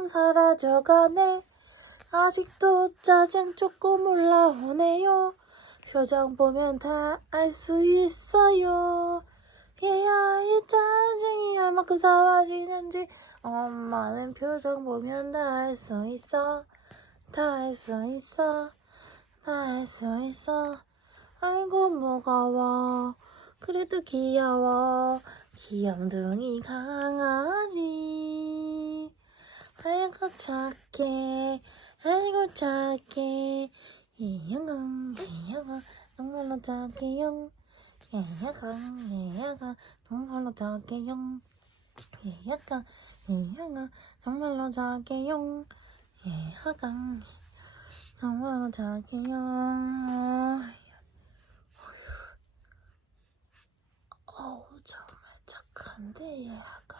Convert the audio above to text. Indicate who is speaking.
Speaker 1: 조금 사라져가네. 아직도 짜증 조금 올라오네요. 표정 보면 다 알 수 있어요. 얘야 이 짜증이 얼마큼 사라지는지. 엄마는 표정 보면 다 알 수 있어. 다 알 수 있어. 다 알 수 있어. 아이고 무거워. 그래도 귀여워. 귀염둥이 강아지 착해. 아이고 착해. 얘야가 얘야가 정말로 착해요. 얘야가 얘야가 정말로 착해요. 얘야가 얘야가 정말로 착해요. 얘야가 정말로 착해요. 어우 정말 착한데 얘가